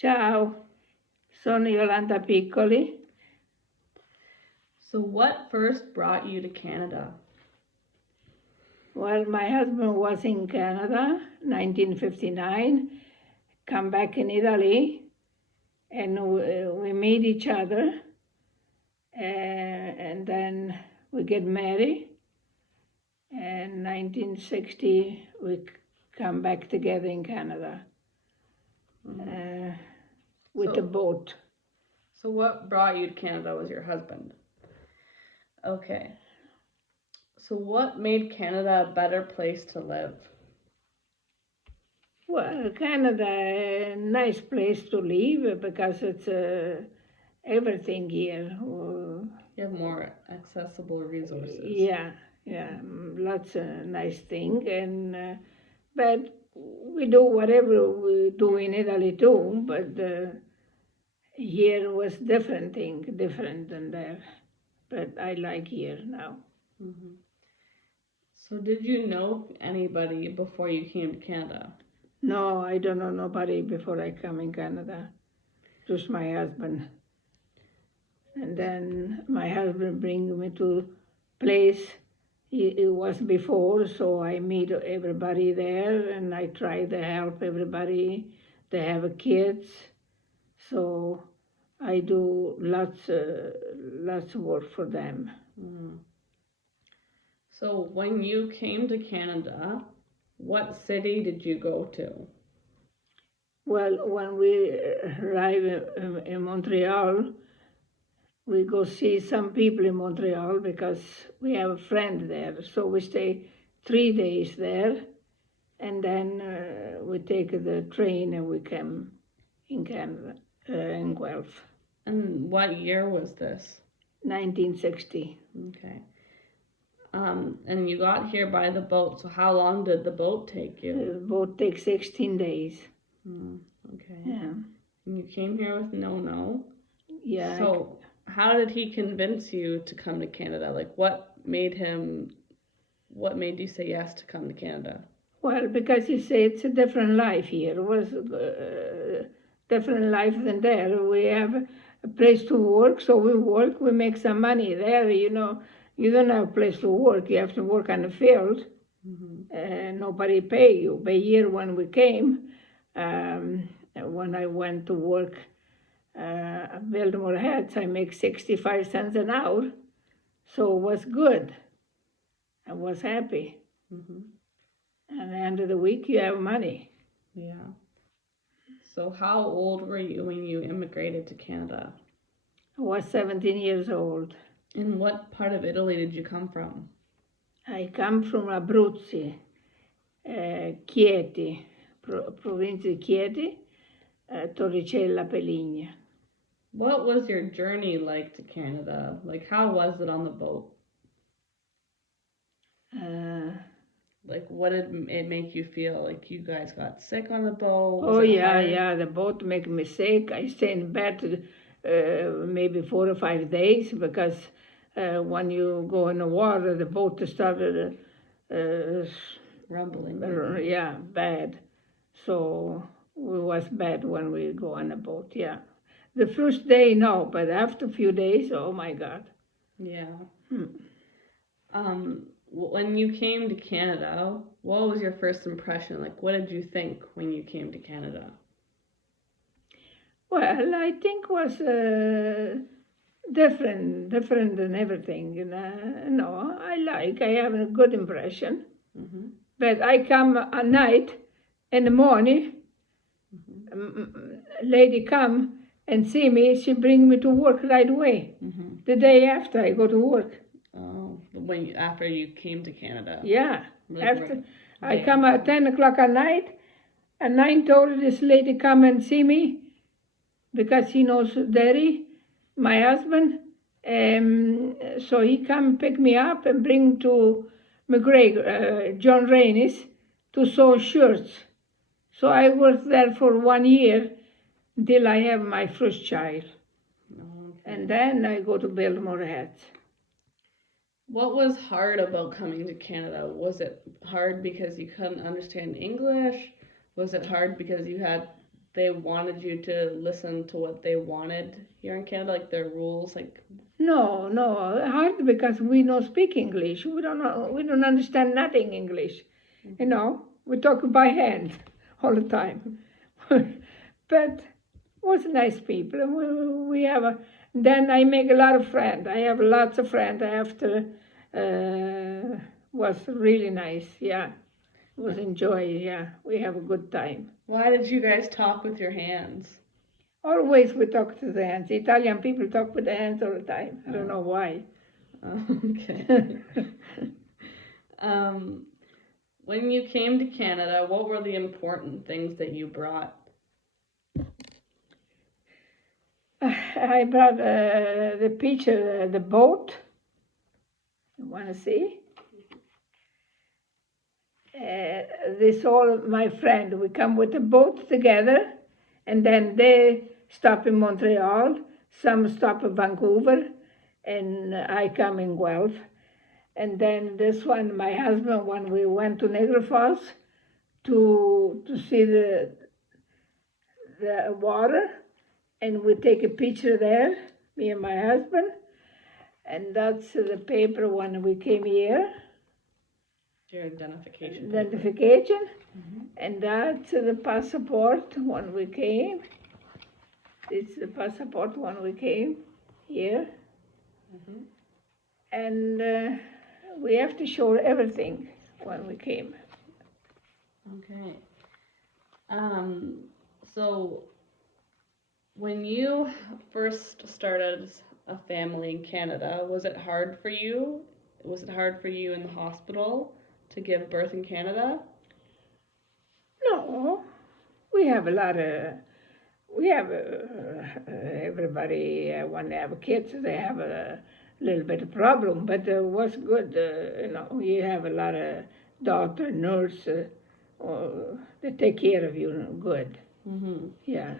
Ciao, sono Yolanda Piccoli. So, what first brought you to Canada? Well, my husband was in Canada, 1959, come back in Italy, and we meet each other, and then we get married. And 1960, we come back together in Canada with a boat. So, what brought you to Canada was your husband. Okay. So, what made Canada a better place to live? Well, Canada, a nice place to live because it's everything here. You have more accessible resources. Yeah, lots of nice thing, and but we do whatever we do in Italy too. But here was different than there. But I like here now. Mm-hmm. So, did you know anybody before you came to Canada? No, I don't know nobody before I come in Canada. Just my husband. And then my husband bring me to place it was before, so I meet everybody there and I try to help everybody. They have kids, so I do lots of work for them. Mm. So, when you came to Canada, what city did you go to? Well, when we arrive in Montreal, we go see some people in Montreal because we have a friend there. So we stay 3 days there, and then we take the train and we come in Canada, in Guelph. And what year was this? 1960. Okay. And you got here by the boat. So how long did the boat take you? The boat takes 16 days. Okay. Yeah. And you came here with no. Yeah. So how did he convince you to come to Canada? Like what made you say yes to come to Canada? Well, because he said it's a different life here. It was different life than there. We have a place to work, so we work, we make some money there. You don't have a place to work. You have to work on the field, and nobody pay you. But here, when we came, when I went to work at Biltmore Heads, I make 65 cents an hour, so it was good. I was happy. At the end of the week, you have money. Yeah. So how old were you when you immigrated to Canada? I was 17 years old. And what part of Italy did you come from? I come from Abruzzi, Chieti, province di Chieti, Torricella, Peligna. What was your journey like to Canada? Like, how was it on the boat? Like, what did it make you feel? Like, you guys got sick on the boat? Oh, yeah, the boat make me sick. I stay in bed maybe 4 or 5 days because when you go in the water, the boat started rumbling. Yeah, bad. So it was bad when we go on a boat, yeah. The first day, no, but after a few days, oh my God. Yeah. When you came to Canada, what was your first impression? Like, what did you think when you came to Canada? Well, I think was different than everything. No, I have a good impression. But I come at night, in the morning, lady come and see me, she bring me to work right away. The day after I go to work. Oh, after you came to Canada? Yeah, after I come at 10 o'clock at night, at 9:30 this lady come and see me because he knows Daddy, my husband. So he come pick me up and bring to McGregor, John Raines, to sew shirts. So I worked there for 1 year until I have my first child. Okay. And then I go to Biltmore Heads. What was hard about coming to Canada? Was it hard because you couldn't understand English? Was it hard because you had they wanted you to listen to what they wanted here in Canada, like their rules, like? No, no, hard because we don't speak English. We don't understand nothing English. You know, we talk by hand all the time. But was nice people. We have then I make a lot of friends. I have lots of friends after. Was really nice. Yeah, was enjoy. Yeah, we have a good time. Why did you guys talk with your hands? Always we talk to the hands. Italian people talk with the hands all the time. I don't know why. Okay. When you came to Canada, what were the important things that you brought? I brought the picture, the boat. You want to see? This all my friend. We come with a boat together, and then they stop in Montreal. Some stop in Vancouver, and I come in Guelph. And then this one, my husband, when we went to Niagara Falls to see the water, and we take a picture there, me and my husband. And that's the paper when we came here. Your identification. Identification. Mm-hmm. And that's the passport when we came. It's the passport when we came here. Mm-hmm. And we have to show everything when we came. Okay. So when you first started a family in Canada, was it hard for you? Was it hard for you in the hospital to give birth in Canada? No, we have a lot of. We have everybody when they have kids, they have a little bit of problem, but it was good. You know, you have a lot of doctor, nurse, they take care of you good. Mm-hmm. Yeah.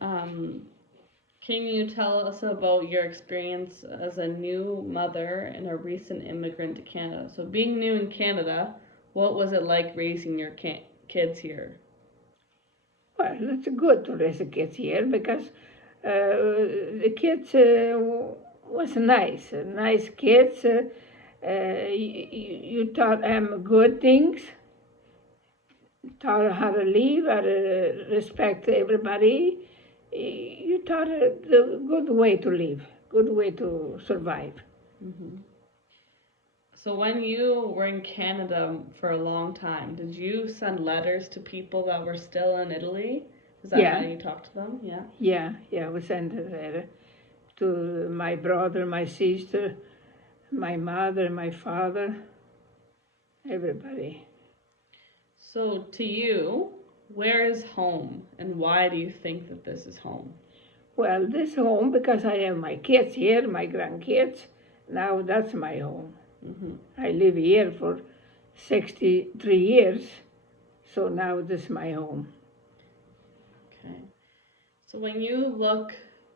Can you tell us about your experience as a new mother and a recent immigrant to Canada? So being new in Canada, what was it like raising your kids here? Well, it's good to raise the kids here because the kids was nice kids. You taught them good things, taught them how to live, how to respect everybody. You taught the good way to live, good way to survive. Mm-hmm. So when you were in Canada for a long time, did you send letters to people that were still in Italy? Is that how you talked to them? Yeah. Yeah. We sent a letter to my brother, my sister, my mother, my father, everybody. So to you, where is home, and why do you think that this is home? Well, this home because I have my kids here, my grandkids. Now that's my home. Mm-hmm. I live here for 63 years, so now this is my home. Okay. So when you look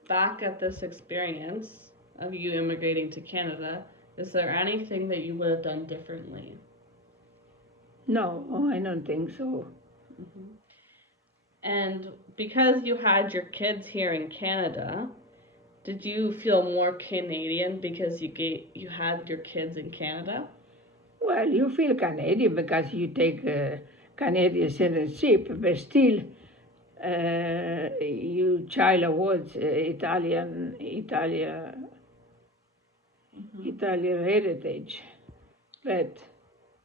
back at this experience of you immigrating to Canada, is there anything that you would have done differently? No, I don't think so. Mm-hmm. And because you had your kids here in Canada, did you feel more Canadian because you had your kids in Canada? Well, you feel Canadian because you take Canadian citizenship, but still, you child was Italian heritage. But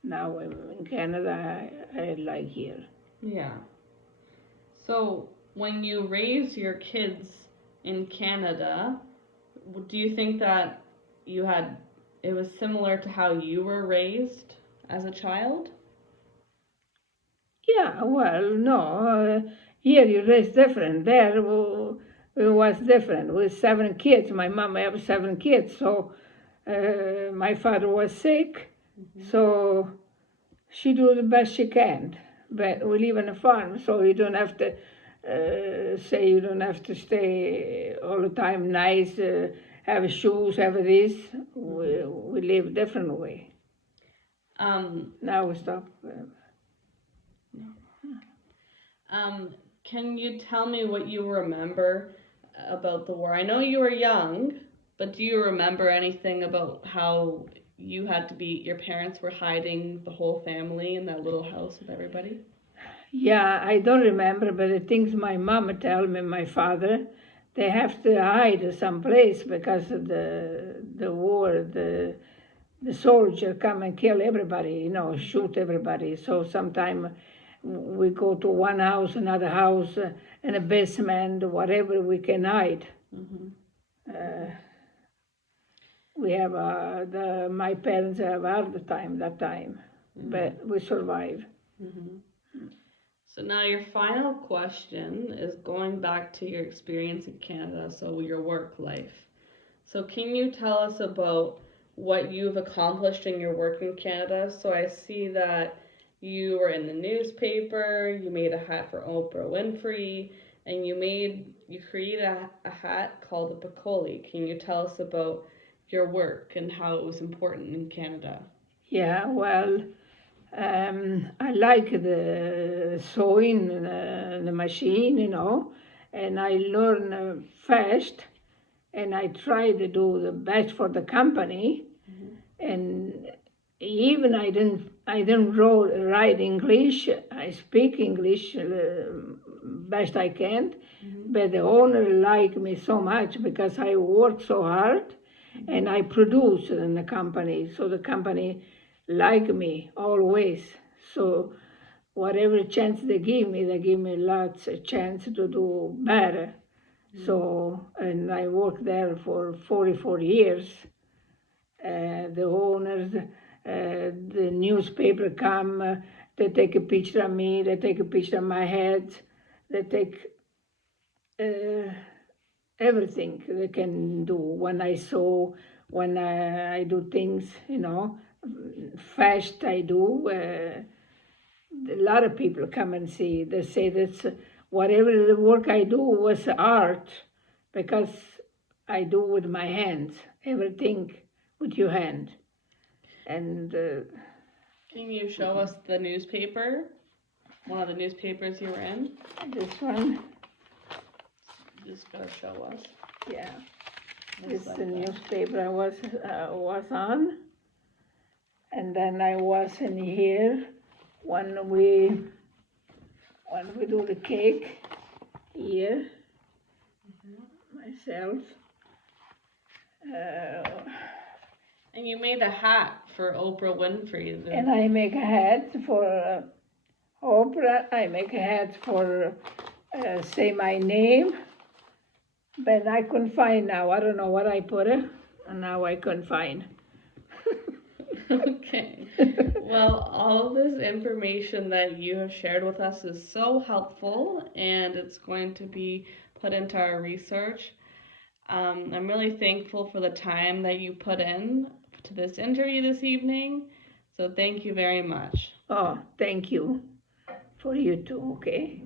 now I'm in Canada, I like here. Yeah. So when you raise your kids in Canada, do you think that it was similar to how you were raised as a child? Yeah, well, no. Here you raise different. There it was different. With 7 kids, my mom have 7 kids, so my father was sick, so she do the best she can. But we live on a farm, so you don't have to say you don't have to stay all the time nice, have shoes, have this. We live different way. Now we stop. Can you tell me what you remember about the war? I know you were young, but do you remember anything about how you had to be, your parents were hiding the whole family in that little house with everybody? Yeah, I don't remember, but the things my mom tell me, my father, they have to hide someplace because of the war, the soldier come and kill everybody, shoot everybody. So sometime we go to one house, another house, in a basement, whatever we can hide. Mm-hmm. Uh, we have my parents have hard time that time, but we survive. Mm-hmm. So now your final question is going back to your experience in Canada, so your work life. So can you tell us about what you've accomplished in your work in Canada? So I see that you were in the newspaper, you made a hat for Oprah Winfrey, and you created a hat called the Piccoli. Can you tell us about your work and how it was important in Canada? Yeah, well, I like the sewing, the machine, and I learn fast, and I try to do the best for the company. And even I didn't write English. I speak English best I can, but the owner like me so much because I work so hard, and I produce in the company. So the company like me always. So whatever chance they give me lots of chance to do better. So, and I worked there for 44 years. The owners, the newspaper come, they take a picture of me, they take a picture of my head, they take uh, everything they can do. When I sew, when I do things, fast I do. A lot of people come and see. They say that whatever the work I do was art because I do with my hands, everything with your hand. And Can you show us the newspaper? One of the newspapers you were in? this one, You just gotta show us. yeah, Looks this is like the that. newspaper I was on, and then I was in here when we do the cake here myself. And you made a hat for Oprah Winfrey. And I make a hat for Oprah. I make a hat for say my name, but I couldn't find now. I don't know what I put it, and now I couldn't find. Okay. Well, all of this information that you have shared with us is so helpful, and it's going to be put into our research. I'm really thankful for the time that you put in to this interview this evening. So thank you very much. Oh, thank you for you too. Okay.